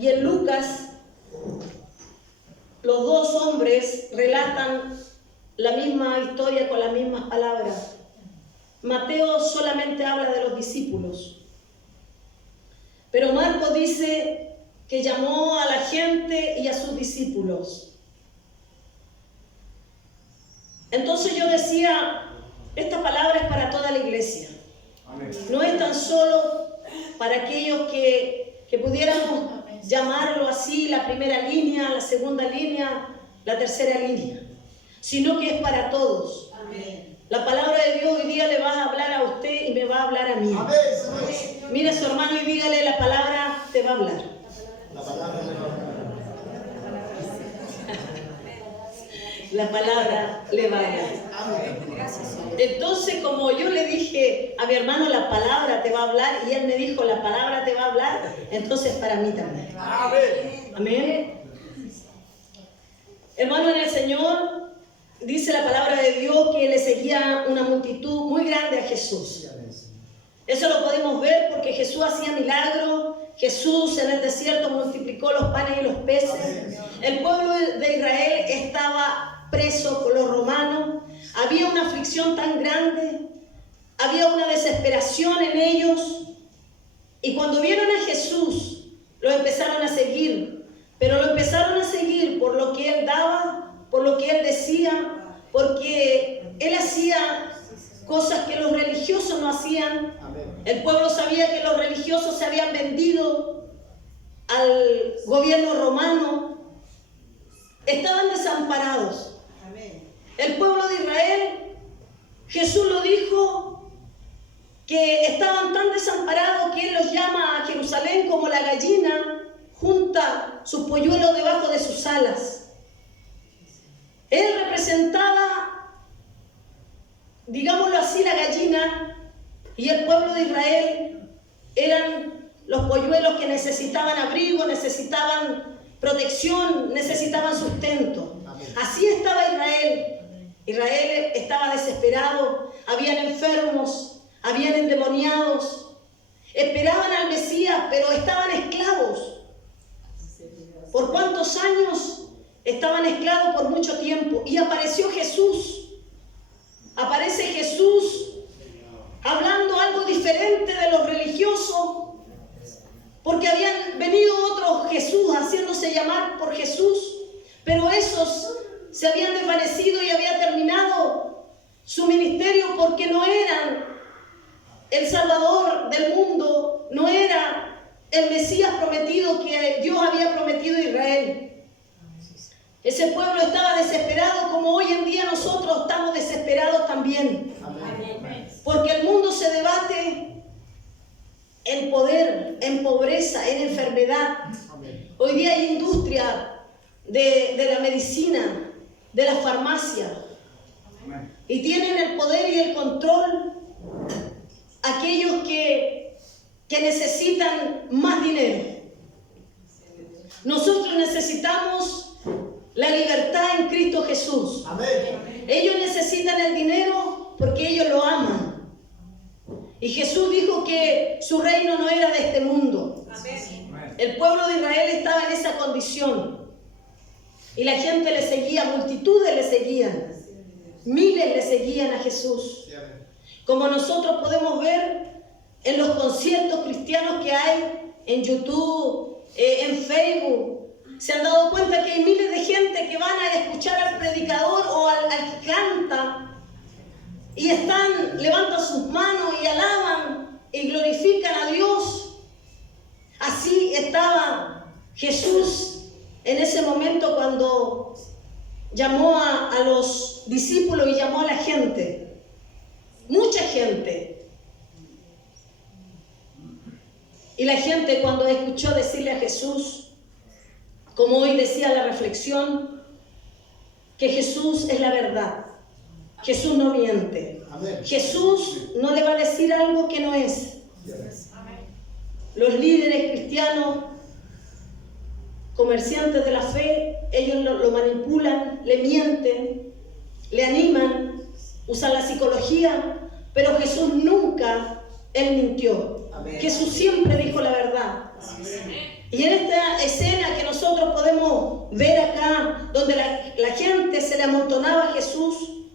y en Lucas, los dos hombres relatan la misma historia con las mismas palabras. Mateo solamente habla de los discípulos, pero Marcos dice que llamó a la gente y a sus discípulos. Entonces yo decía, esta palabra es para toda la iglesia. Amén. No es tan solo para aquellos que pudiéramos llamarlo así, la primera línea, la segunda línea, la tercera línea, sino que es para todos. Amén. La palabra de Dios hoy día le va a hablar a usted y me va a hablar a mí. Amén. Mire a su hermano y dígale, la palabra te va a hablar. La palabra le va a hablar. La palabra le va a hablar. Entonces, como yo le dije a mi hermano, la palabra te va a hablar, y él me dijo, la palabra te va a hablar, entonces para mí también. Amén. Amén. Hermano en el Señor, dice la palabra de Dios que le seguía una multitud muy grande a Jesús. Eso lo podemos ver porque Jesús hacía milagros. Jesús en el desierto multiplicó los panes y los peces. El pueblo de Israel estaba preso por los romanos. Había una aflicción tan grande, había una desesperación en ellos. Y cuando vieron a Jesús, lo empezaron a seguir. Pero lo empezaron a seguir por lo que Él daba, por lo que Él decía, porque Él hacía cosas que los religiosos no hacían. El pueblo sabía que los religiosos se habían vendido al gobierno romano. Estaban desamparados. El pueblo de Israel, Jesús lo dijo, que estaban tan desamparados que Él los llama a Jerusalén como la gallina junta sus polluelos debajo de sus alas. Él representaba, digámoslo así, la gallina, y el pueblo de Israel eran los polluelos que necesitaban abrigo, necesitaban protección, necesitaban sustento. Así estaba Israel. Israel estaba desesperado, habían enfermos, habían endemoniados, esperaban al Mesías, pero estaban esclavos. ¿Por cuántos años? Estaban esclavos por mucho tiempo. Y apareció Jesús. Aparece Jesús hablando algo diferente de los religiosos, porque habían venido otros Jesús haciéndose llamar por Jesús, pero esos se habían desvanecido y había terminado su ministerio porque no eran el Salvador del mundo, no era el Mesías prometido que Dios había prometido a Israel. Ese pueblo estaba desesperado como hoy en día nosotros estamos desesperados también. Porque el mundo se debate en poder, en pobreza, en enfermedad. Hoy día hay industria de la medicina, de la farmacia. Y tienen el poder y el control aquellos que necesitan más dinero. Nosotros necesitamos la libertad en Cristo Jesús. Amén. Ellos necesitan el dinero porque ellos lo aman. Y Jesús dijo que su reino no era de este mundo. Amén. El pueblo de Israel estaba en esa condición. Y la gente le seguía, multitudes le seguían. Miles le seguían a Jesús. Como nosotros podemos ver en los conciertos cristianos que hay en YouTube, en Facebook. Se han dado cuenta que hay miles de gente que van a escuchar al predicador o al que canta y levantan sus manos y alaban y glorifican a Dios. Así estaba Jesús en ese momento cuando llamó a los discípulos y llamó a la gente, mucha gente. Y la gente cuando escuchó decirle a Jesús, como hoy decía la reflexión, que Jesús es la verdad. Jesús no miente. Amén. Jesús no le va a decir algo que no es. Amén. Los líderes cristianos, comerciantes de la fe, ellos lo manipulan, le mienten, le animan, usan la psicología, pero Jesús nunca, Él mintió. Amén. Jesús siempre dijo la verdad. Amén. Y en esta escena que nosotros podemos ver acá, donde la gente se le amontonaba a Jesús,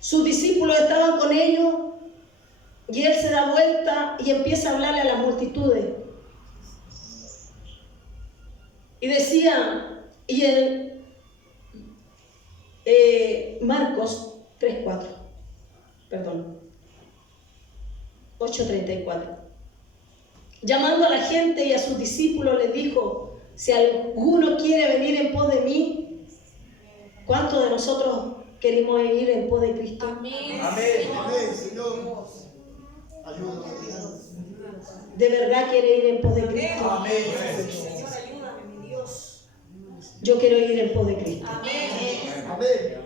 sus discípulos estaban con ellos, y Él se da vuelta y empieza a hablarle a las multitudes. Y decía, y en Marcos 3:4, perdón, 8:34. Llamando a la gente y a sus discípulos les dijo, si alguno quiere venir en pos de mí, ¿cuántos de nosotros queremos ir en pos de Cristo? Amén. Amén. Amén, Señor. Ayúdanos. ¿De verdad quiere ir en pos de Cristo? Amén. Señor, ayúdame, mi Dios. Yo quiero ir en pos de Cristo. Amén. Amén.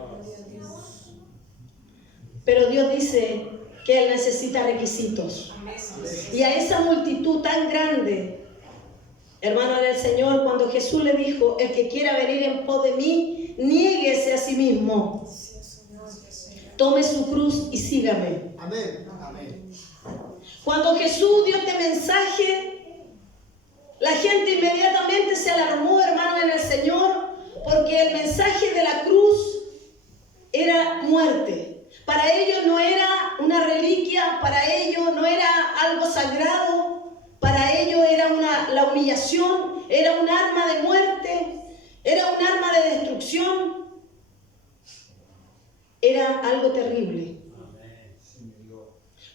Pero Dios dice que Él necesita requisitos. Y a esa multitud tan grande, hermano del Señor, cuando Jesús le dijo, el que quiera venir en pos de mí, niéguese a sí mismo. Tome su cruz y sígame. Amén. Amén. Cuando Jesús dio este mensaje, la gente inmediatamente se alarmó, hermano en el Señor, porque el mensaje de la cruz era muerte. Para ellos no era una reliquia, para ellos no era algo sagrado, para ellos era la humillación, era un arma de muerte, era un arma de destrucción, era algo terrible.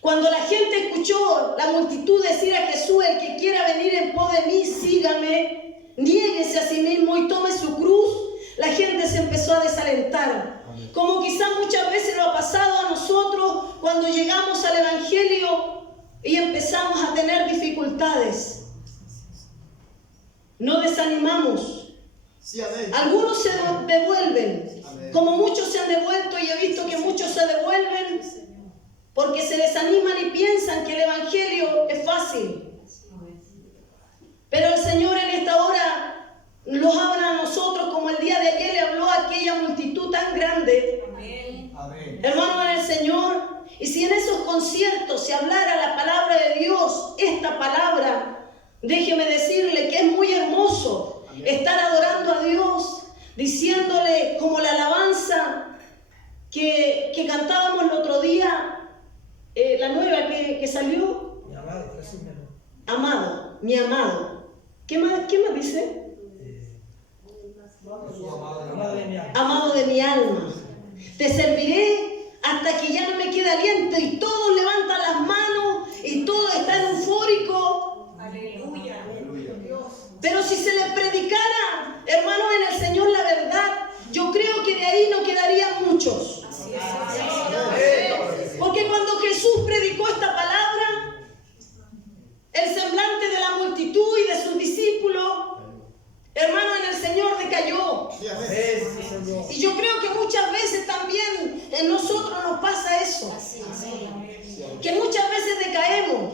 Cuando la gente escuchó la multitud decir a Jesús, el que quiera venir en pos de mí, sígame, niéguese a sí mismo y tome su cruz, la gente se empezó a desalentar. Como quizás muchas veces nos ha pasado a nosotros cuando llegamos al Evangelio y empezamos a tener dificultades. No desanimamos. Sí, amén. Algunos se devuelven, Amén. como muchos se han devuelto, y he visto que muchos se devuelven porque se desaniman y piensan que el Evangelio es fácil. Pero el Señor en esta hora nos habla a nosotros como el día de ayer le habló a aquella multitud tan grande. Amén. Hermano en el Señor, y si en esos conciertos se hablara la palabra de Dios, esta palabra, déjeme decirle que es muy hermoso estar adorando a Dios, diciéndole como la alabanza que cantábamos el otro día, la nueva que salió. Mi amado, resúmelo. Amado, mi amado. ¿Qué más dice? Amado de mi alma. Amado de mi alma, te serviré hasta que ya no me quede aliento, y todos levantan las manos y todos están eufóricos. Aleluya. Pero si se les predicara, hermanos, en el Señor la verdad, yo creo que de ahí no quedarían muchos. Así es. Porque cuando Jesús predicó esta palabra, el semblante de la multitud y de sus discípulos, hermano, en el Señor decayó. Sí, amén. Sí, Señor. Y yo creo que muchas veces también en nosotros nos pasa eso. Que muchas veces decaemos.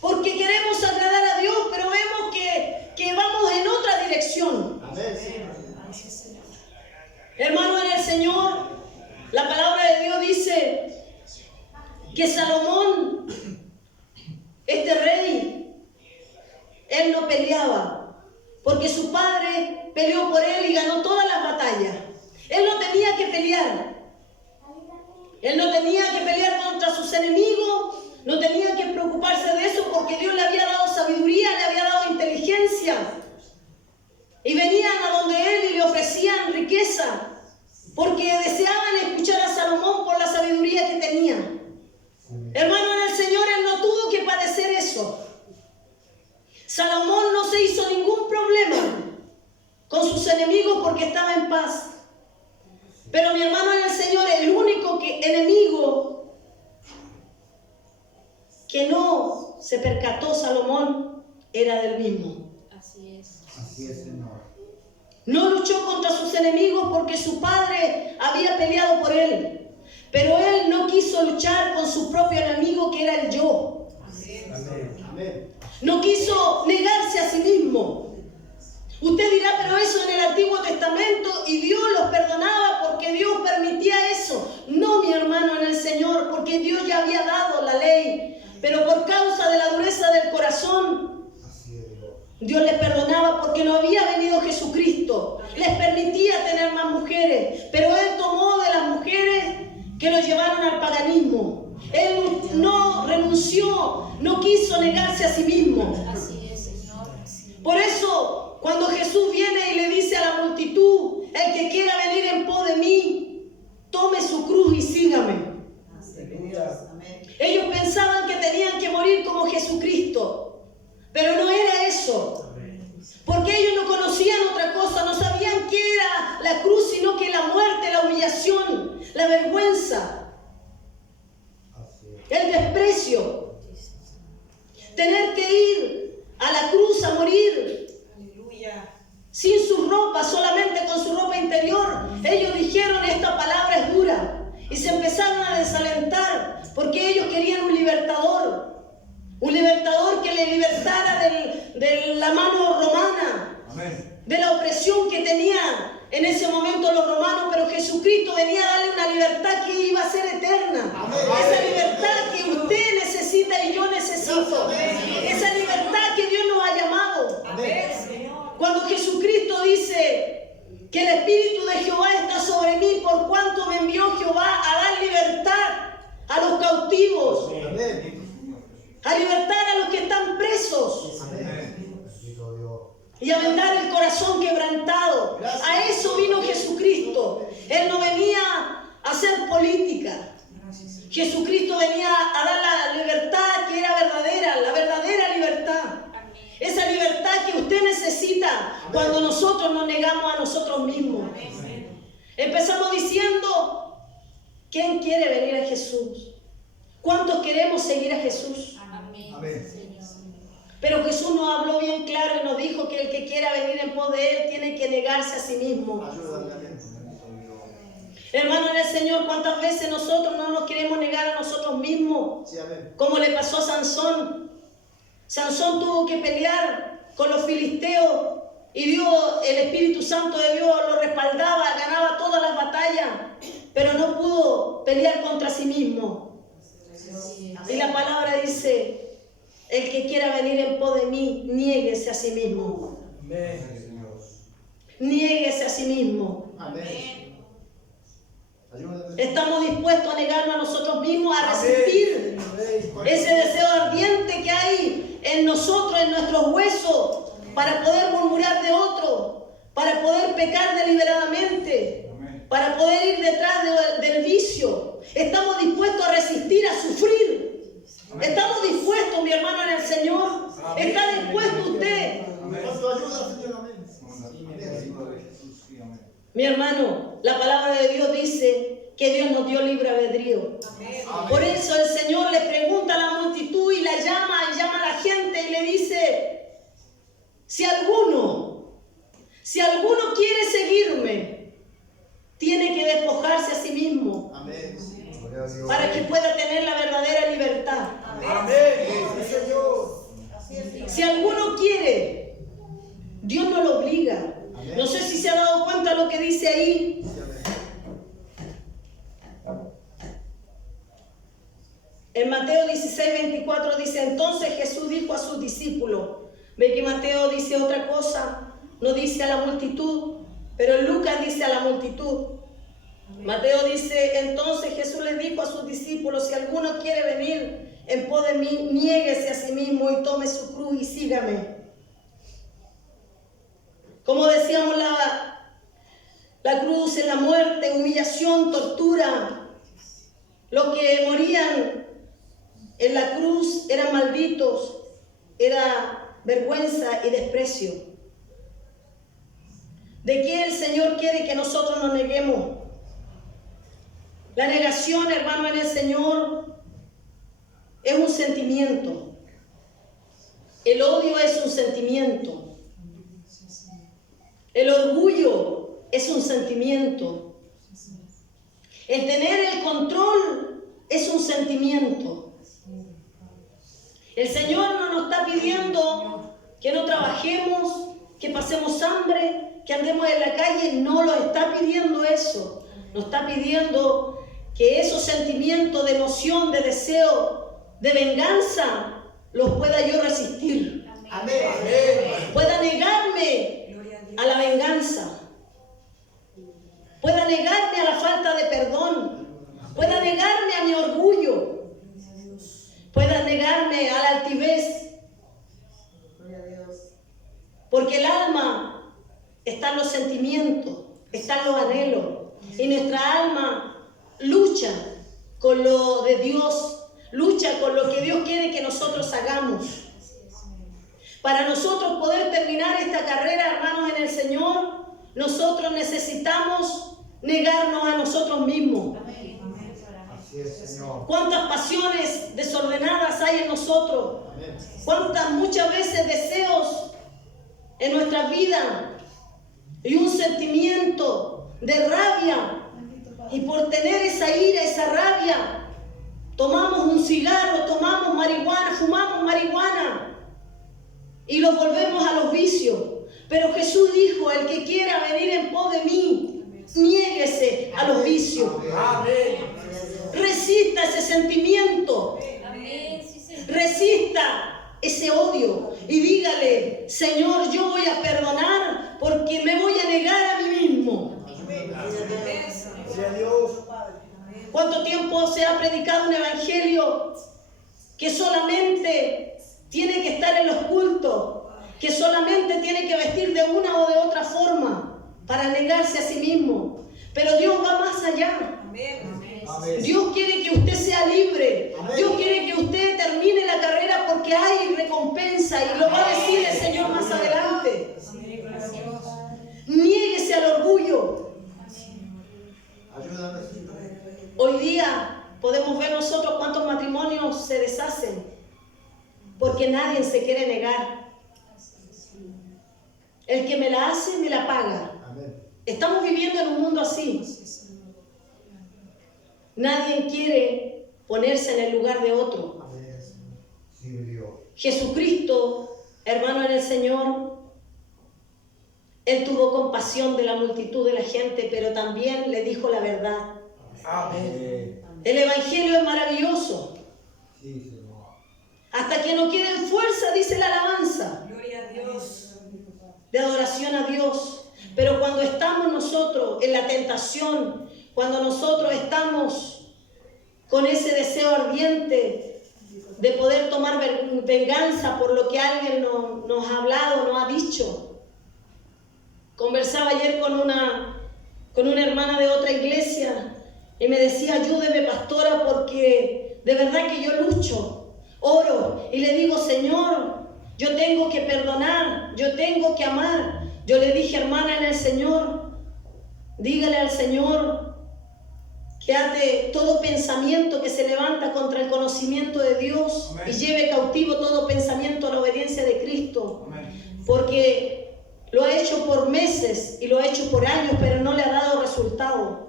Porque queremos agradar a Dios, pero vemos que vamos en otra dirección. Amén. Sí. Hermano, en el Señor, la palabra de Dios dice que Salomón, este rey, él no peleaba, porque su padre peleó por él y ganó todas las batallas. Él no tenía que pelear. Él no tenía que pelear contra sus enemigos, no tenía que preocuparse de eso, porque Dios le había dado sabiduría, le había dado inteligencia. Y venían a donde él y le ofrecían riqueza, porque deseaban escuchar a Salomón por la sabiduría que tenía. Hermano, en el Señor, él no tuvo que padecer eso. Salomón no se hizo ningún problema con sus enemigos porque estaba en paz. Pero mi hermano en el Señor, el único enemigo que no se percató Salomón era del mismo. Así es. Así es, Señor. No luchó contra sus enemigos porque su padre había peleado por él. Pero él no quiso luchar con su propio enemigo, que era el yo. Amén. Amén. No quiso negarse a sí mismo. Usted dirá, pero eso en el Antiguo Testamento y Dios los perdonaba porque Dios permitía eso. No, mi hermano, en el Señor, porque Dios ya había dado la ley. Pero por causa de la dureza del del corazón, Así es, Dios. Dios les perdonaba porque no había venido Jesucristo. Les permitía tener más mujeres, pero Él tomó de las mujeres que lo llevaron al paganismo. Él no renunció, no quiso negarse a sí mismo. Así es, Señor. Por eso, cuando Jesús viene y le dice a la multitud, el que quiera venir en pos de mí, tome su cruz y sígame. Ellos pensaban que tenían que morir como Jesucristo, pero no era eso. Porque ellos no conocían otra cosa, no sabían qué era la cruz, sino que la muerte, la humillación, la vergüenza, Así es. el desprecio. Tener que ir a la cruz a morir Aleluya. sin su ropa, solamente con su ropa interior. Ellos dijeron, esta palabra es dura, y se empezaron a desalentar porque ellos querían un libertador que le libertara de la mano romana, Amén. de la opresión que tenían en ese momento los romanos, pero Jesucristo venía a darle una libertad que iba a ser eterna. Amén. Esa libertad que usted necesita y yo necesito. Esa libertad que Dios nos ha llamado. Amén. Señor. Cuando Jesucristo dice que el Espíritu de Jehová está sobre mí, por cuanto me envió Jehová a dar libertad a los cautivos, Amén. a libertar a los que están presos Amén. Bendito Dios. y a vendar el corazón quebrantado. A eso vino Jesucristo. Él no venía a hacer política. Jesucristo venía a dar la libertad que era verdadera, la verdadera libertad. Esa libertad que usted necesita cuando nosotros nos negamos a nosotros mismos. Empezamos diciendo, ¿quién quiere venir a Jesús? ¿Cuántos queremos seguir a Jesús? Amén. Amén. Señor. Pero Jesús nos habló bien claro y nos dijo que el que quiera venir en pos de Él tiene que negarse a sí mismo. Ayúdame, amén. Bendito Dios. Hermano en el Señor, ¿cuántas veces nosotros no nos queremos negar a nosotros mismos? Sí, amén. Como le pasó a Sansón. Sansón tuvo que pelear con los filisteos y Dios, el Espíritu Santo de Dios lo respaldaba, ganaba todas las batallas, pero no pudo pelear contra sí mismo. Y la palabra dice, el que quiera venir en pos de mí, niéguese a sí mismo. Amén. Niéguese a sí mismo. Amén. Ayúdame. Estamos dispuestos a negarnos a nosotros mismos, a resistir ese deseo ardiente que hay en nosotros, en nuestros huesos, para poder murmurar de otro, para poder pecar deliberadamente, para poder ir detrás del vicio. Estamos dispuestos a resistir, a sufrir. Estamos dispuestos, mi hermano en el Señor. ¿Está dispuesto usted? Con tu ayuda, Señor, amén. Mi hermano, la palabra de Dios dice que Dios nos dio libre albedrío. Por eso el Señor le pregunta a la multitud y la llama a la gente y le dice, si alguno quiere seguirme, tiene que despojarse a sí mismo Amén. para que pueda tener la verdadera libertad. Amén. Sí, Señor. Si alguno quiere, Dios no lo obliga. No sé si se ha dado cuenta lo que dice ahí. Sí, amén. En Mateo 16:24 dice, entonces Jesús dijo a sus discípulos, ve que Mateo dice otra cosa, no dice a la multitud, pero Lucas dice a la multitud. Mateo dice, entonces Jesús les dijo a sus discípulos, si alguno quiere venir en pos de mí, niéguese a sí mismo y tome su cruz y sígame. Como decíamos, la cruz es la muerte, humillación, tortura. Los que morían en la cruz eran malditos, era vergüenza y desprecio. ¿De qué el Señor quiere que nosotros nos neguemos? La negación, hermano, en el Señor es un sentimiento. El odio es un sentimiento. El orgullo es un sentimiento. El tener el control es un sentimiento. El Señor no nos está pidiendo que no trabajemos, que pasemos hambre, que andemos en la calle. No lo está pidiendo eso. Nos está pidiendo que esos sentimientos de emoción, de deseo, de venganza, los pueda yo resistir, Amén. pueda negarme Gloria a Dios. a la venganza, pueda negarme a la falta de perdón, pueda negarme a mi orgullo, pueda negarme a la altivez, porque el alma está en los sentimientos, está en los anhelos, y nuestra alma lucha con lo de Dios, lucha con lo que Dios quiere que nosotros hagamos. Para nosotros poder terminar esta carrera, hermanos, en el Señor, nosotros necesitamos negarnos a nosotros mismos. Así es, Señor. ¿Cuántas pasiones desordenadas hay en nosotros? Amén. ¿Cuántas muchas veces deseos en nuestra vida y un sentimiento de rabia? Y por tener esa ira, esa rabia, tomamos un cigarro, tomamos marihuana, fumamos marihuana y los volvemos a los vicios. Pero Jesús dijo, el que quiera venir en pos de mí, niéguese a los vicios. Amén. Resista ese sentimiento, Amén. Sí, Señor. resista ese odio y dígale, Señor, yo voy a perdonar porque me voy a negar a mí mismo. Sea Dios. ¿Cuánto tiempo se ha predicado un evangelio que solamente tiene que estar en los cultos, que solamente tiene que vestir de una o de otra forma para negarse a sí mismo? Pero Dios va más allá. Amén. Amén. Dios quiere que usted sea libre. Amén. Dios quiere que usted termine la carrera porque hay recompensa y lo va a decir el Señor más adelante. Niéguese al orgullo. Ayúdame, Señor. Hoy día podemos ver nosotros cuántos matrimonios se deshacen porque nadie se quiere negar. El que me la hace, me la paga. Amén. Estamos viviendo en un mundo así. Nadie quiere ponerse en el lugar de otro. Amén. Sí, Dios. Jesucristo, hermano en el Señor, Él tuvo compasión de la multitud de la gente, pero también le dijo la verdad. Amén. El Evangelio es maravilloso. Sí, Señor. Hasta que no quede en fuerza, dice la alabanza, Gloria a Dios. de adoración a Dios. Pero cuando estamos nosotros en la tentación, cuando nosotros estamos con ese deseo ardiente de poder tomar venganza por lo que alguien nos ha hablado, nos ha dicho. Conversaba ayer con una hermana de otra iglesia y me decía, ayúdeme pastora porque de verdad que yo lucho, oro y le digo, Señor, yo tengo que perdonar, yo tengo que amar. Yo le dije, hermana en el Señor, dígale al Señor que ate todo pensamiento que se levanta contra el conocimiento de Dios. Amén. Y lleve cautivo todo pensamiento a la obediencia de Cristo. Amén. Porque lo ha hecho por meses y lo ha hecho por años, pero no le ha dado resultado.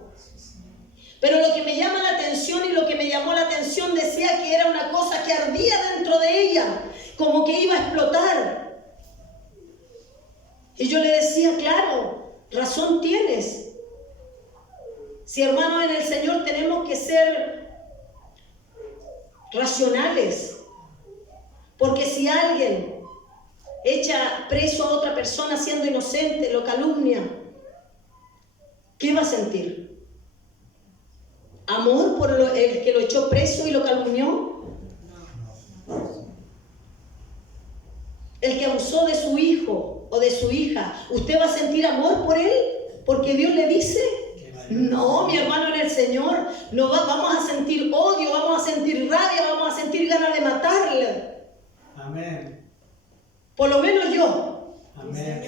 Pero lo que me llama la atención y lo que me llamó la atención decía que era una cosa que ardía dentro de ella, como que iba a explotar. Y yo le decía, claro, razón tienes. Si hermanos en el Señor tenemos que ser racionales, porque si alguien echa preso a otra persona siendo inocente, lo calumnia, ¿qué va a sentir? ¿Amor por el que lo echó preso y lo calumnió? El que abusó de su hijo o de su hija, ¿usted va a sentir amor por él? Porque Dios le dice. No, mi hermano en el Señor, no vamos a sentir odio, vamos a sentir rabia, vamos a sentir ganas de matarle. Amén. Por lo menos yo. Amén.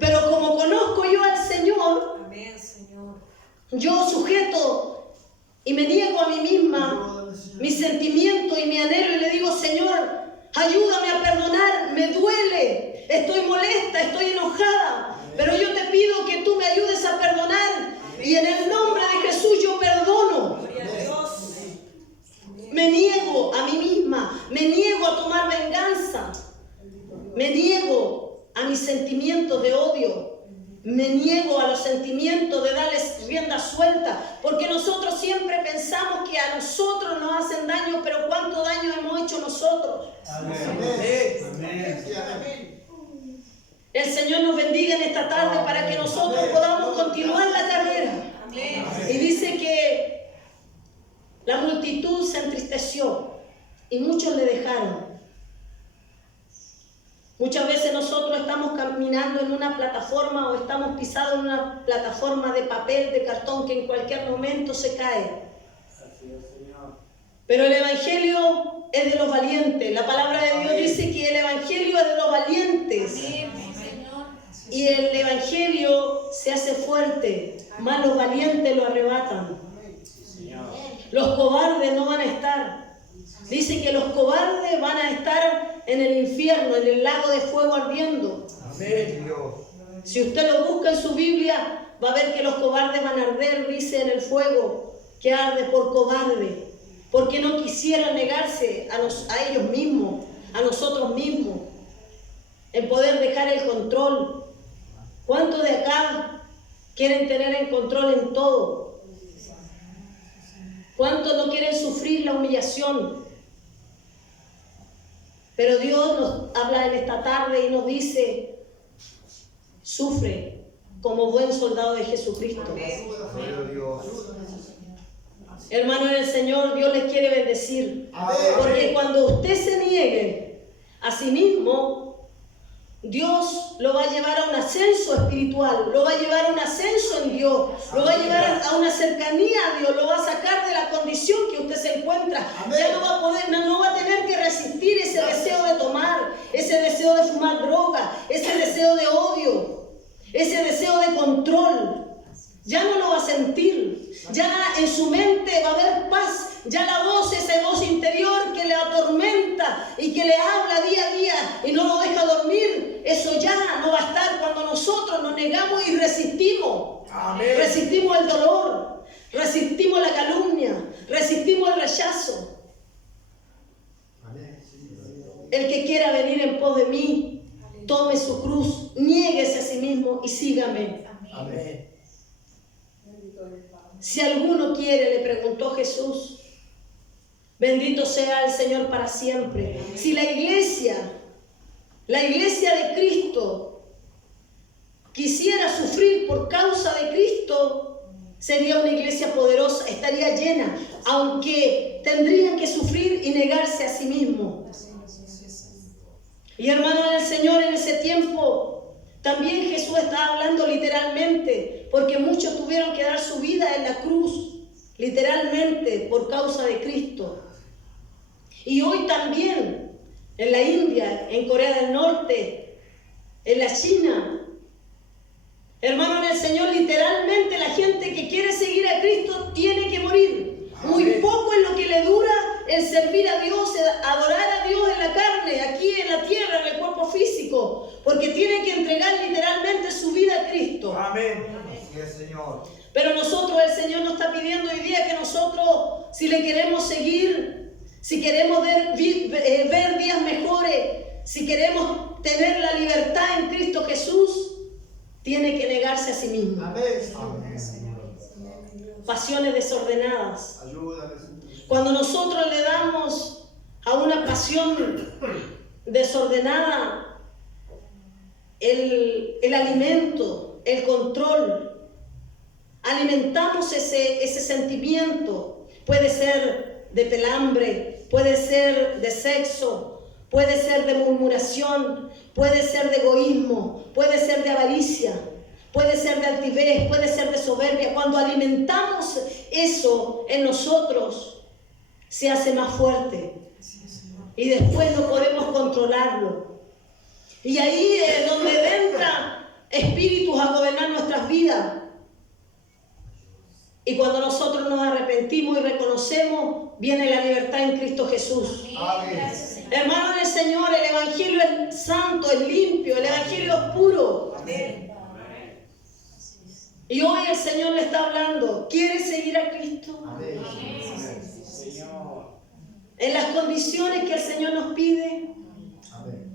Pero como conozco yo al Señor, Amén, Señor. yo sujeto y me niego a mí misma, mi sentimiento y mi anhelo y le digo, Señor, ayúdame a perdonar, me duele, estoy molesta, estoy enojada, pero yo te pido que tú me ayudes a perdonar. Y en el nombre de Jesús yo perdono. Gloria a Dios. Me niego a mí misma, me niego a tomar venganza, me niego a mis sentimientos de odio. Me niego a los sentimientos de darles rienda suelta, porque nosotros siempre pensamos que a nosotros nos hacen daño, pero ¿cuánto daño hemos hecho nosotros? Amén. Amén. El Señor nos bendiga en esta tarde para que nosotros podamos continuar la carrera. Amén. Y dice que la multitud se entristeció y muchos le dejaron. Muchas veces nosotros estamos caminando en una plataforma o estamos pisados en una plataforma de papel, de cartón, que en cualquier momento se cae. Así es, Señor. Pero el Evangelio es de los valientes. La palabra de Dios dice que el Evangelio es de los valientes. Amén, Señor. Y el Evangelio se hace fuerte, más los valientes lo arrebatan. Señor. Los cobardes no van a estar. Dice que los cobardes van a estar en el infierno, en el lago de fuego ardiendo. Amén. Dios. Si usted lo busca en su Biblia, va a ver que los cobardes van a arder, dice, en el fuego que arde por cobarde, porque no quisieran negarse a ellos mismos, a nosotros mismos, en poder dejar el control. ¿Cuántos de acá quieren tener el control en todo? ¿Cuántos no quieren sufrir la humillación? Pero Dios nos habla en esta tarde y nos dice, sufre como buen soldado de Jesucristo. Gloria a Dios. Hermano en el Señor, Dios les quiere bendecir. Porque cuando usted se niegue a sí mismo, Dios lo va a llevar a un ascenso espiritual, lo va a llevar a un ascenso en Dios, lo va a llevar a una cercanía a Dios, lo va a sacar de la condición que usted se encuentra. Ya no va a poder, no va a tener que resistir ese deseo de tomar, ese deseo de fumar droga, ese deseo de odio, ese deseo de control. Ya no lo va a sentir, ya en su mente va a haber paz. Ya la voz, esa voz interior que le atormenta y que le habla día a día y no lo deja dormir, eso ya no va a estar cuando nosotros nos negamos y resistimos. Amén. Resistimos el dolor, resistimos la calumnia, resistimos el rechazo. Amén. El que quiera venir en pos de mí, tome su cruz, niéguese a sí mismo y sígame. Amén. Si alguno quiere, le preguntó Jesús, bendito sea el Señor para siempre. Si la iglesia de Cristo, quisiera sufrir por causa de Cristo, sería una iglesia poderosa, estaría llena, aunque tendrían que sufrir y negarse a sí mismo. Y hermano del Señor, en ese tiempo también Jesús estaba hablando literalmente, porque muchos tuvieron que dar su vida en la cruz, literalmente, por causa de Cristo. Y hoy también, en la India, en Corea del Norte, en la China, hermano en el Señor, literalmente la gente que quiere seguir a Cristo tiene que morir. Muy poco es lo que le dura el servir a Dios, el adorar a Dios en la carne, aquí en la tierra, en el cuerpo físico, porque tiene que entregar literalmente su vida a Cristo. Amén. Así es, Señor. Pero nosotros, el Señor nos está pidiendo hoy día que nosotros, si le queremos seguir, si queremos ver días mejores, si queremos tener la libertad en Cristo Jesús, tiene que negarse a sí mismo. Amén. Pasiones desordenadas. Ayúdame. Cuando nosotros le damos a una pasión desordenada el alimento, el control, alimentamos ese sentimiento. Puede ser de pelambre, puede ser de sexo, puede ser de murmuración, puede ser de egoísmo, puede ser de avaricia, puede ser de altivez, puede ser de soberbia. Cuando alimentamos eso en nosotros, se hace más fuerte y después no podemos controlarlo. Y ahí es donde entran espíritus a gobernar nuestras vidas. Y cuando nosotros nos arrepentimos y reconocemos, viene la libertad en Cristo Jesús. Amén. Hermano del Señor, el Evangelio es santo, es limpio, el Evangelio es puro. Amén. Y hoy el Señor le está hablando. ¿Quieres seguir a Cristo? Amén. Señor. En las condiciones que el Señor nos pide. Amén.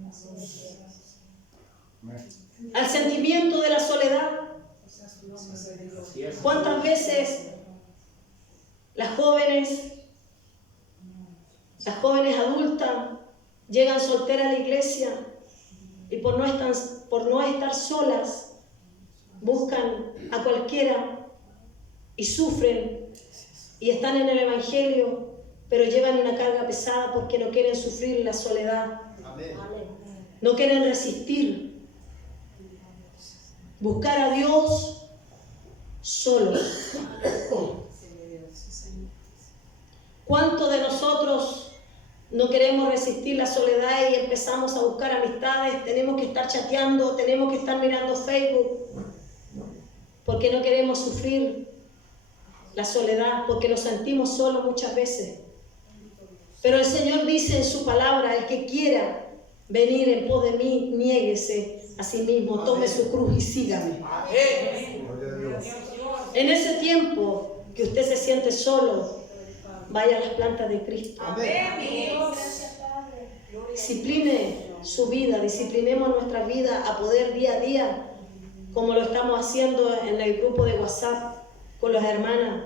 al sentimiento de la soledad. ¿Cuántas veces las jóvenes adultas llegan solteras a la iglesia y por no estar solas buscan a cualquiera y sufren y están en el evangelio, pero llevan una carga pesada porque no quieren sufrir la soledad? Amén. No quieren resistir. Buscar a Dios solos. ¿Cuántos de nosotros no queremos resistir la soledad y empezamos a buscar amistades? Tenemos que estar chateando, tenemos que estar mirando Facebook, porque no queremos sufrir la soledad, porque nos sentimos solos muchas veces. Pero el Señor dice en su palabra: el que quiera venir en pos de mí, niéguese a sí mismo, tome su cruz y sígame. Gloria a Dios. En ese tiempo que usted se siente solo, vaya a las plantas de Cristo. Discipline su vida, disciplinemos nuestra vida a poder día a día, como lo estamos haciendo en el grupo de WhatsApp con las hermanas.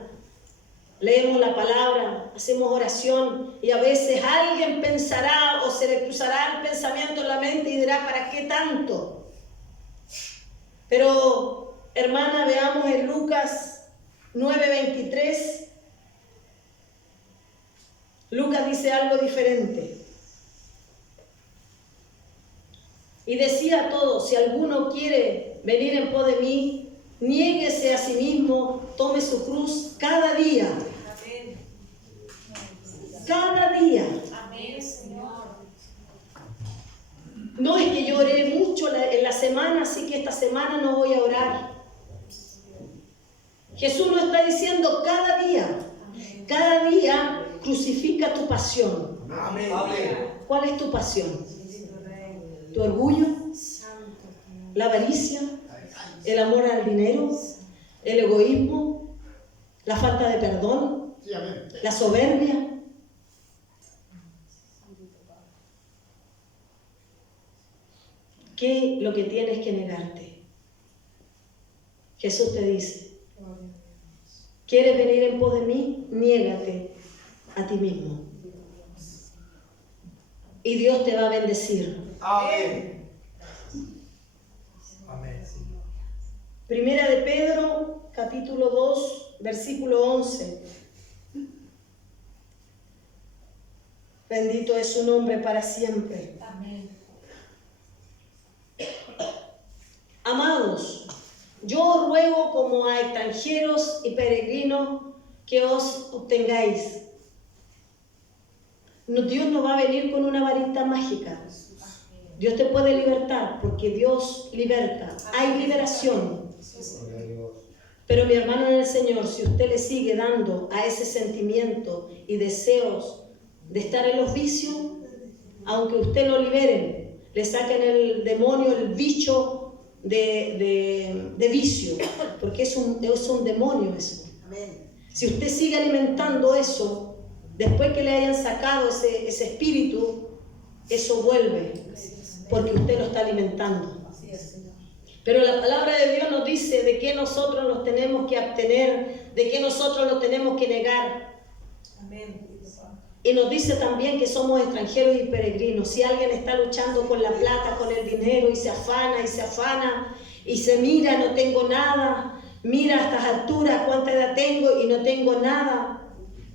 Leemos la palabra, hacemos oración y a veces alguien pensará o se le cruzará el pensamiento en la mente y dirá: ¿para qué tanto? Pero, hermana, veamos en Lucas 9:23. Lucas dice algo diferente. Y decía a todos: si alguno quiere venir en pos de mí, niéguese a sí mismo, tome su cruz cada día. Cada día. Amén, Señor. No es que yo oré mucho en la semana, así que esta semana no voy a orar. Jesús nos está diciendo cada día crucifica tu pasión. Amén. ¿Cuál es tu pasión? ¿Tu orgullo? ¿La avaricia? ¿El amor al dinero? ¿El egoísmo? ¿La falta de perdón? ¿La soberbia? ¿Qué es lo que tienes que negarte? Jesús te dice: ¿quieres venir en pos de mí? Niégate a ti mismo. Y Dios te va a bendecir. Amén. Amén. Primera de Pedro, capítulo 2, versículo 11. Bendito es su nombre para siempre. Amén. Amados, yo os ruego como a extranjeros y peregrinos que os obtengáis. Dios no va a venir con una varita mágica. Dios te puede libertar porque Dios liberta. Hay liberación. Gloria a Dios. Pero mi hermano en el Señor, si usted le sigue dando a ese sentimiento y deseos de estar en los vicios, aunque usted lo liberen, le saquen el demonio, el bicho de vicio, porque es un demonio eso. Si usted sigue alimentando eso, después que le hayan sacado ese espíritu, eso vuelve, porque usted lo está alimentando. Pero la palabra de Dios nos dice de qué nosotros nos tenemos que abstener, de qué nosotros nos tenemos que negar. Y nos dice también que somos extranjeros y peregrinos. Si alguien está luchando con la plata, con el dinero, y se afana, y se mira: no tengo nada, mira a estas alturas cuánta edad tengo y no tengo nada.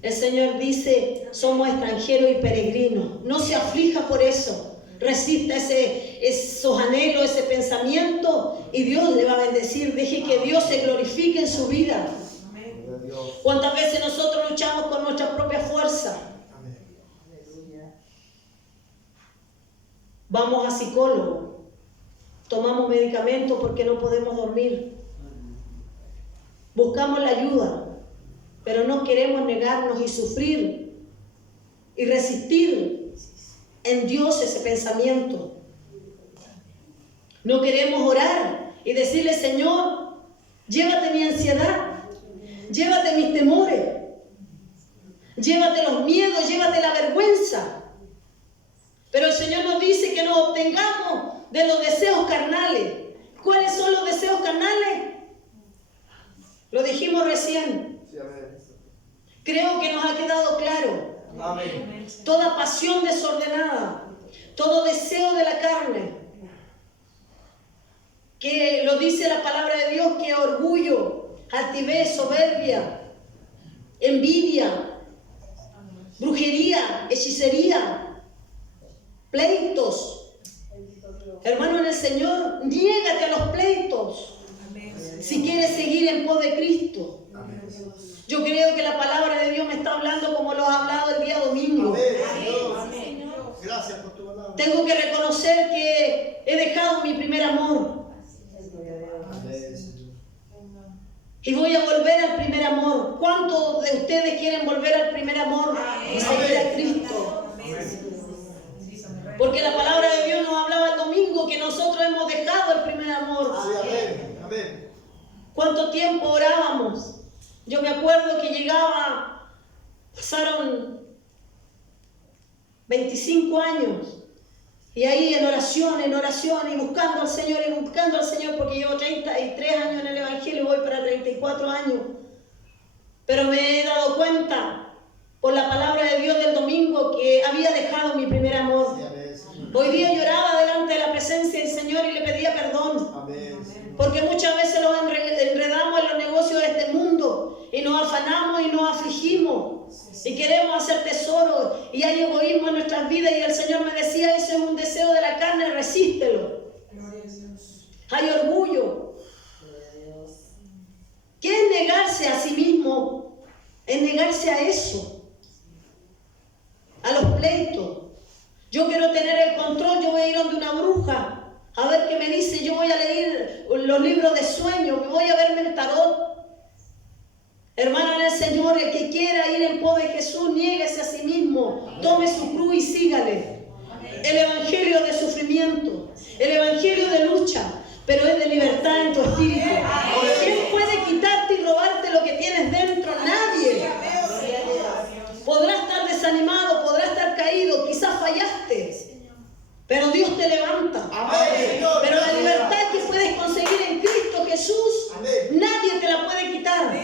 El Señor dice: somos extranjeros y peregrinos. No se aflija por eso. Resista esos anhelos, ese pensamiento, y Dios le va a bendecir. Deje que Dios se glorifique en su vida. Gloria a Dios. ¿Cuántas veces nosotros luchamos con nuestra propia fuerza? Vamos a psicólogo, tomamos medicamentos porque no podemos dormir. Buscamos la ayuda, pero no queremos negarnos y sufrir y resistir en Dios ese pensamiento. No queremos orar y decirle: Señor, llévate mi ansiedad, llévate mis temores, llévate los miedos, llévate la vergüenza. Pero el Señor nos dice que nos obtengamos de los deseos carnales, ¿Cuáles son los deseos carnales? Lo dijimos recién. Sí, amén. Creo que nos ha quedado claro. Amén. Toda pasión desordenada, todo deseo de la carne, que lo dice la palabra de Dios, que orgullo, altivez, soberbia, envidia, brujería, hechicería, pleitos. Hermano en el Señor, niégate a los pleitos si quieres seguir en pos de Cristo. Amén. Yo creo que la palabra de Dios me está hablando como lo ha hablado el día domingo. Amén. Gracias por tu palabra. Tengo que reconocer que he dejado mi primer amor Amén. y voy a volver al primer amor. ¿Cuántos de ustedes quieren volver al primer amor y seguir a Cristo? Porque la palabra de Dios nos hablaba el domingo que nosotros hemos dejado el primer amor. Sí, amén. Amén. ¿Cuánto tiempo orábamos? Yo me acuerdo que llegaba, pasaron 25 años, y ahí en oración, y buscando al Señor, porque llevo 33 años en el Evangelio y voy para 34 años. Pero me he dado cuenta, por la palabra de Dios del domingo, que había dejado mi primer amor. Sí, amén. Hoy día lloraba delante de la presencia del Señor y le pedía perdón. Amén. Porque muchas veces nos enredamos en los negocios de este mundo y nos afanamos y nos afligimos y queremos hacer tesoros y hay egoísmo en nuestras vidas, y el Señor me decía, eso es un deseo de la carne, resístelo. Hay orgullo. ¿Qué es negarse a sí mismo? Es negarse a eso, a los pleitos. Yo quiero tener el control, yo voy a ir donde una bruja a ver qué me dice, yo voy a leer los libros de sueños, me voy a verme el tarot. Hermana en el Señor, el que quiera ir en pos de Jesús, niéguese a sí mismo, tome su cruz y sígale. El evangelio de sufrimiento, el evangelio de lucha, pero es de libertad en tu espíritu. ¿Quién puede quitarte y robarte lo que tienes dentro? Nadie. Podrás estar desanimado, podrás estar caído, quizás fallaste, pero Dios te levanta. Amén. Pero la libertad que puedes conseguir en Cristo Jesús, Amén. nadie te la puede quitar.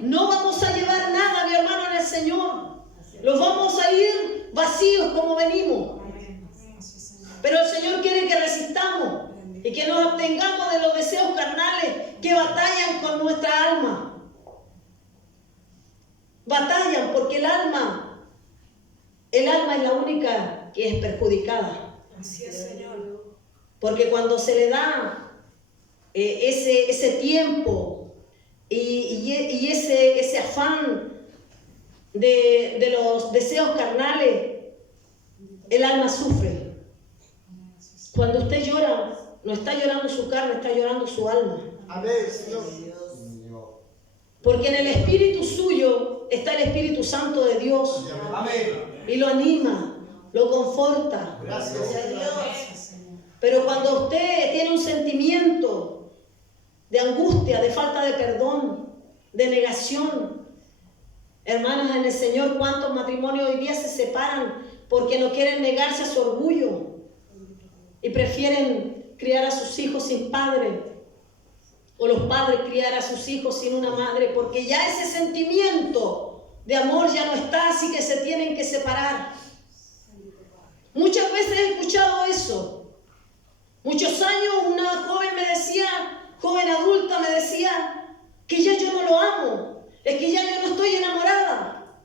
No vamos a llevar nada, mi hermano, en el Señor. Los vamos a ir vacíos como venimos. Pero el Señor quiere que resistamos y que nos abstengamos de los deseos carnales que batallan con nuestra alma. Batallan porque el alma es la única que es perjudicada. Así es, Señor. Porque cuando se le da ese tiempo y ese afán de los deseos carnales, el alma sufre. Cuando usted llora, no está llorando su carne, está llorando su alma. Amén, Señor. Porque en el espíritu suyo está el Espíritu Santo de Dios Amén. y lo anima, lo conforta. Gracias, Dios. Pero cuando usted tiene un sentimiento de angustia, de falta de perdón, de negación, hermanas en el Señor, ¿cuántos matrimonios hoy día se separan porque no quieren negarse a su orgullo y prefieren criar a sus hijos sin padre? O los padres criar a sus hijos sin una madre, porque ya ese sentimiento de amor ya no está, así que se tienen que separar. Muchas veces he escuchado eso. Muchos años una joven me decía, joven adulta me decía, que ya yo no lo amo, es que ya yo no estoy enamorada.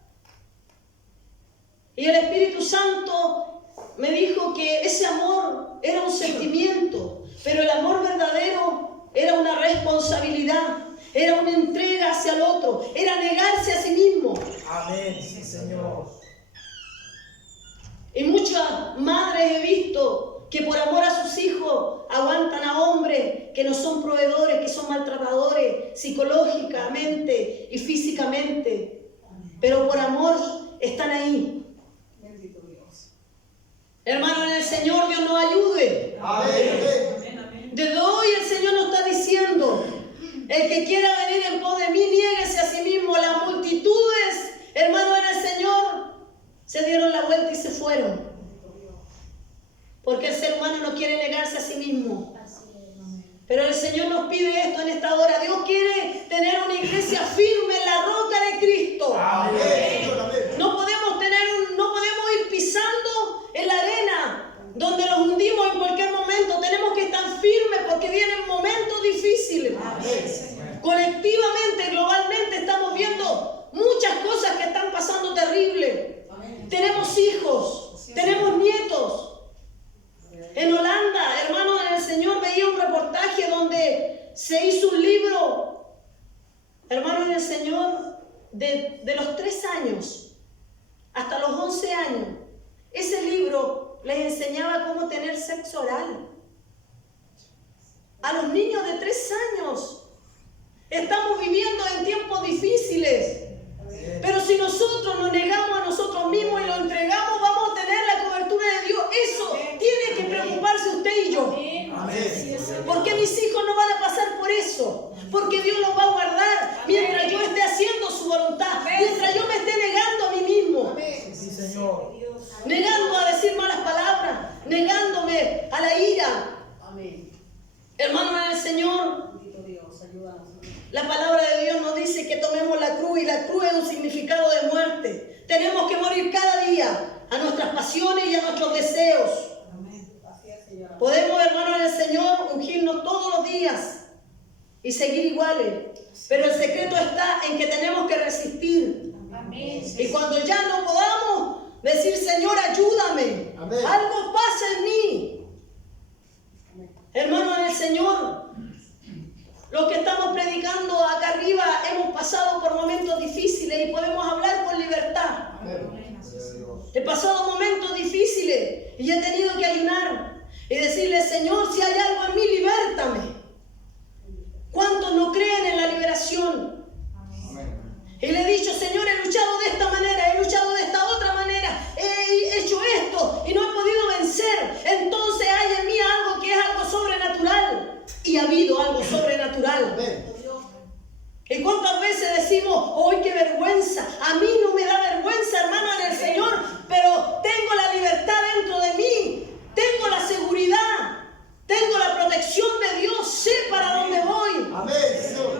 Y el Espíritu Santo me dijo que ese amor era un sentimiento, pero el amor verdadero era una responsabilidad, era una entrega hacia el otro, era negarse a sí mismo. Amén, sí, Señor. Y muchas madres he visto que por amor a sus hijos aguantan a hombres que no son proveedores, que son maltratadores psicológicamente y físicamente, pero por amor están ahí. Hermano, en el Señor, Dios nos ayude. Amén. Desde hoy el Señor nos está diciendo, el que quiera venir en pos de mí, niéguese a sí mismo. Las multitudes, hermano, en el Señor, se dieron la vuelta y se fueron. Porque el ser humano no quiere negarse a sí mismo. Pero el Señor nos pide esto en esta hora. Dios quiere tener una iglesia firme en la roca de Cristo. Amén, Señor, amén. No podemos ir pisando en la arena donde nos hundimos en cualquier momento. Tenemos que estar firmes porque vienen momentos difíciles. Colectivamente, globalmente estamos viendo muchas cosas que están pasando terribles. Tenemos hijos, tenemos nietos. En Holanda, hermano, en el Señor, veía un reportaje donde se hizo un libro, hermano, en el Señor, de los 3 años hasta los 11 años. Ese libro les enseñaba cómo tener sexo oral a los niños de 3 años. Estamos viviendo en tiempos difíciles, pero si nosotros nos negamos a nosotros mismos y lo entregamos, vamos a tener la cobertura de Dios. Eso tiene que preocuparse usted y yo. Porque mis hijos no van a pasar por eso. Porque Dios los va a guardar mientras yo esté haciendo su voluntad. Mientras yo me esté negando a mí mismo. Sí, Señor. Negando a decir malas palabras. Negándome a la ira. Hermano en el Señor, la palabra de Dios nos dice que tomemos la cruz, y la cruz es un significado de muerte. Tenemos que morir cada día a nuestras pasiones y a nuestros deseos. Podemos, hermano en el Señor, ungirnos todos los días y seguir iguales. Pero el secreto está en que tenemos que resistir. Y cuando ya no podamos decir, Señor, ayúdame. Amén. Algo pasa en mí. Hermano en el Señor, los que estamos predicando acá arriba hemos pasado por momentos difíciles y podemos hablar con libertad. Amén. He pasado momentos difíciles y he tenido que ayunar y decirle, Señor, si hay algo en mí, libértame. ¿Cuántos no creen en la liberación? Y le he dicho, Señor, he luchado de esta manera, he luchado de esta otra manera, he hecho esto y no he podido vencer. Entonces hay en mí algo que es algo sobrenatural. Y ha habido algo sobrenatural. Amén. ¿Y cuántas veces decimos, ¡ay, qué vergüenza! A mí no me da vergüenza, hermano, en el Señor, pero tengo la libertad dentro de mí, tengo la seguridad, tengo la protección de Dios, sé para dónde voy. Amén, Señor.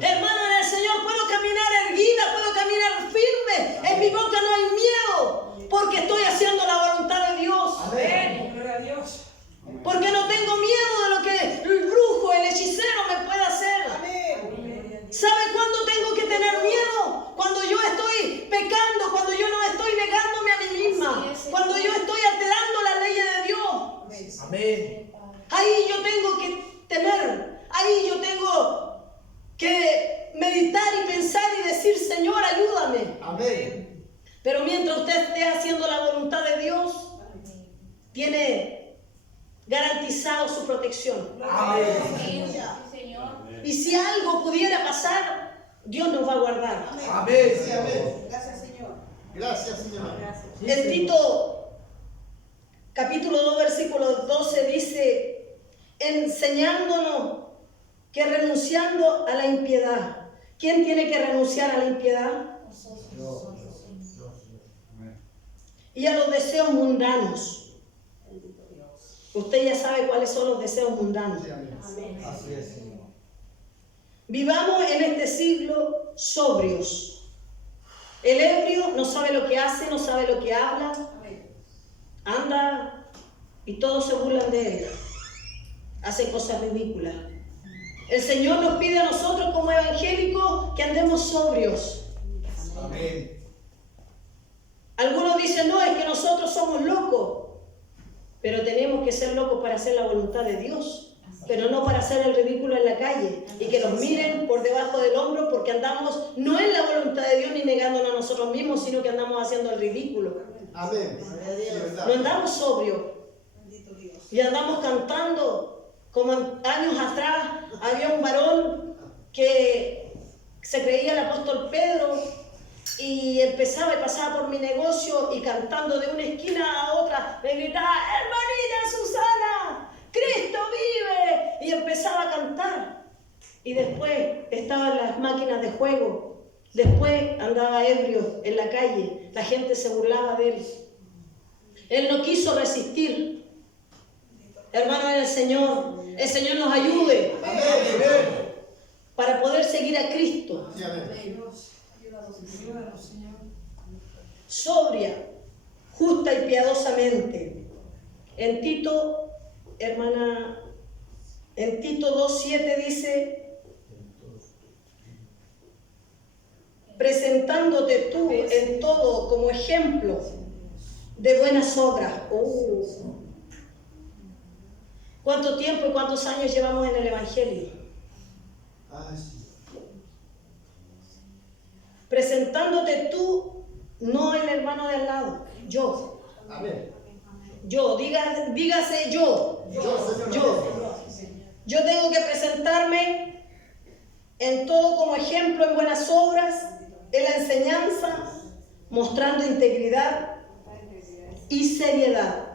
Hermano, en el Señor puedo caminar erguida, puedo caminar firme, en mi boca no hay miedo, porque estoy haciendo la voluntad de Dios. Amén. Gloria a Dios. Porque no tengo miedo de lo que el brujo, el hechicero me pueda hacer. ¿Sabe cuándo tengo que tener miedo? Cuando yo estoy pecando, cuando yo no estoy negándome a mí misma, cuando yo estoy alterando las leyes de Dios. Amén. Ahí yo tengo que temer, ahí yo tengo que meditar y pensar y decir, Señor, ayúdame. Amén. Pero mientras usted esté haciendo la voluntad de Dios, tiene garantizado su protección. Amén. Y si algo pudiera pasar, Dios nos va a guardar. Amén. Sí, amén. Gracias, Señor. En Tito, capítulo 2, versículo 12 dice, enseñándonos que renunciando a la impiedad. ¿Quién tiene que renunciar a la impiedad? Y a los deseos mundanos. Usted ya sabe cuáles son los deseos mundanos. Así es, Señor. Vivamos en este siglo sobrios. El ebrio no sabe lo que hace, no sabe lo que habla. Anda y todos se burlan de él. Hace cosas ridículas. El Señor nos pide a nosotros como evangélicos que andemos sobrios. Amén. Algunos dicen, no, es que nosotros somos locos. Pero tenemos que ser locos para hacer la voluntad de Dios. Pero no para hacer el ridículo en la calle y que nos miren por debajo del hombro porque andamos no en la voluntad de Dios ni negándonos a nosotros mismos, sino que andamos haciendo el ridículo. Amén. No andamos sobrios y andamos cantando como años atrás había un varón que se creía el apóstol Pedro y empezaba y pasaba por mi negocio y cantando de una esquina a otra me gritaba, hermanita Susana, Cristo vive, y empezaba a cantar. Y después estaban las máquinas de juego, después andaba ebrio en la calle, la gente se burlaba de él. Él no quiso resistir. Hermano en el Señor, El Señor nos ayude Amén. para poder seguir a Cristo. Sí, amén. Sobria, justa y piadosamente. En Tito, hermana, en Tito 2:7 dice: presentándote tú en todo como ejemplo de buenas obras. ¿Cuánto tiempo y cuántos años llevamos en el Evangelio? Sí. Presentándote tú, no el hermano de al lado, yo. Amén. Yo, dígase yo. Señor. Yo tengo que presentarme en todo como ejemplo en buenas obras, en la enseñanza, mostrando integridad y seriedad.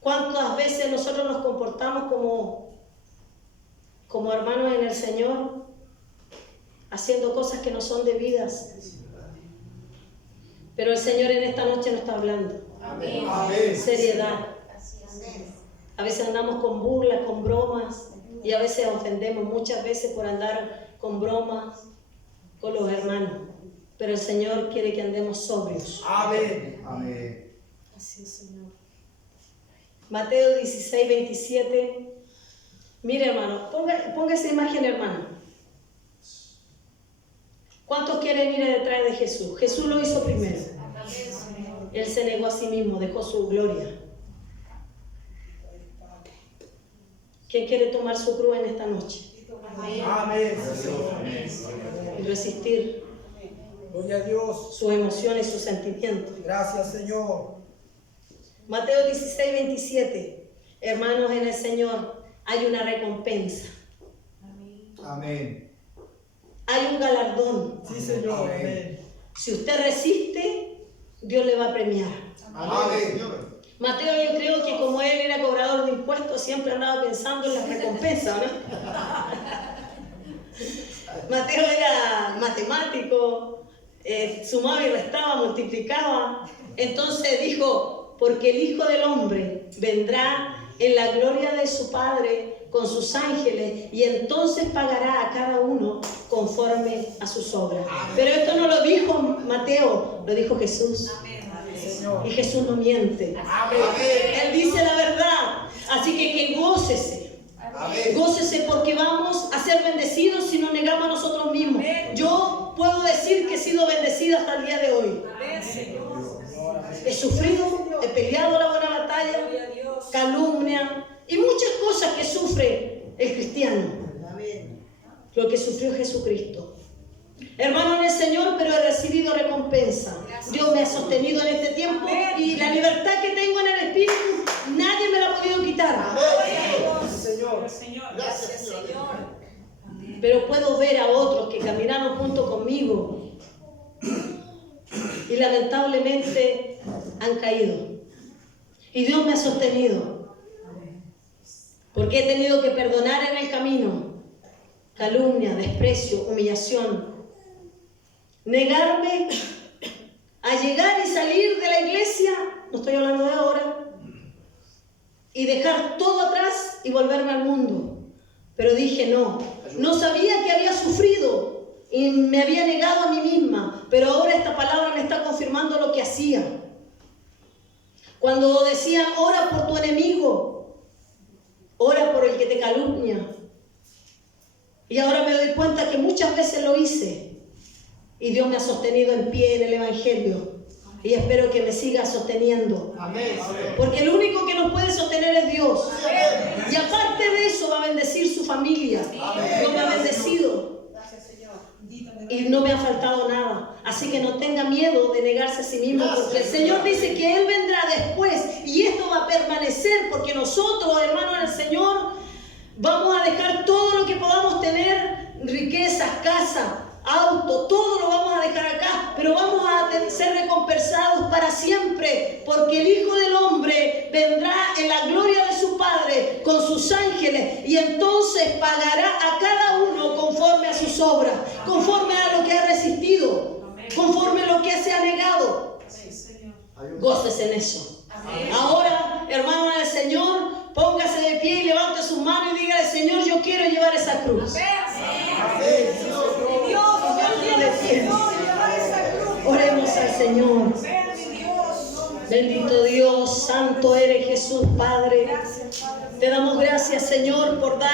¿Cuántas veces nosotros nos comportamos como hermanos en el Señor, haciendo cosas que no son debidas? Pero el Señor en esta noche nos está hablando. Amén. Amén. Seriedad. A veces andamos con burlas, con bromas, y a veces ofendemos muchas veces por andar con bromas con los hermanos. Pero el Señor quiere que andemos sobrios. Amén. Amén. Así es, Señor. Mateo 16:27. Mire, hermano, ponga esa imagen, hermano. ¿Cuántos quieren ir detrás de Jesús? Jesús lo hizo primero. Él se negó a sí mismo, dejó su gloria. ¿Quién quiere tomar su cruz en esta noche? Amén. Y resistir Gloria a Dios. sus emociones y sus sentimientos. Gracias, Señor. Mateo 16:27. Hermanos en el Señor, hay una recompensa. Amén. Hay un galardón. Sí, Señor. Amén. Si usted resiste, Dios le va a premiar. Amén. Mateo, yo creo que como él era cobrador de impuestos, siempre andaba pensando en las recompensas, ¿no? Mateo era matemático, sumaba y restaba, multiplicaba. Entonces dijo: porque el Hijo del Hombre vendrá en la gloria de su Padre con sus ángeles, y entonces pagará a cada uno conforme a sus obras. Pero esto no lo dijo Mateo, lo dijo Jesús. Señor. Y Jesús no miente. Él dice la verdad. Así que gócese. Amén. Gócese, porque vamos a ser bendecidos si nos negamos a nosotros mismos. Yo puedo decir que he sido bendecida hasta el día de hoy. He sufrido, he peleado la buena batalla, calumnia y muchas cosas que sufre el cristiano. Lo que sufrió Jesucristo. Hermano en el Señor, pero he recibido recompensa. Dios me ha sostenido en este tiempo, y la libertad que tengo en el Espíritu nadie me la ha podido quitar. Señor. Gracias, Señor. Pero puedo ver a otros que caminaron junto conmigo y lamentablemente han caído. Y Dios me ha sostenido, porque he tenido que perdonar en el camino calumnia, desprecio, humillación. Negarme a llegar y salir de la iglesia, no estoy hablando de ahora, y dejar todo atrás y volverme al mundo. Pero dije no sabía que había sufrido y me había negado a mí misma, pero ahora esta palabra me está confirmando lo que hacía. Cuando decían: ora por tu enemigo, ora por el que te calumnia. Y ahora me doy cuenta que muchas veces lo hice. Y Dios me ha sostenido en pie en el Evangelio. Y espero que me siga sosteniendo. Amén. Porque el único que nos puede sostener es Dios. Y aparte de eso va a bendecir su familia. Dios me ha bendecido. Y no me ha faltado nada. Así que no tenga miedo de negarse a sí mismo. Porque el Señor dice que Él vendrá después. Y esto va a permanecer. Porque nosotros, hermanos del Señor, vamos a dejar todo lo que podamos tener. Riquezas, casa, auto, todo lo vamos a dejar acá, pero vamos a ser recompensados para siempre, porque el Hijo del Hombre vendrá en la gloria de su Padre con sus ángeles, y entonces pagará a cada uno conforme a sus obras, conforme a lo que ha resistido, conforme a lo que se ha negado. Gócese en eso. Ahora, hermano del Señor, póngase santo eres Jesús, Padre. Gracias, Padre. Te damos gracias, Señor, por dar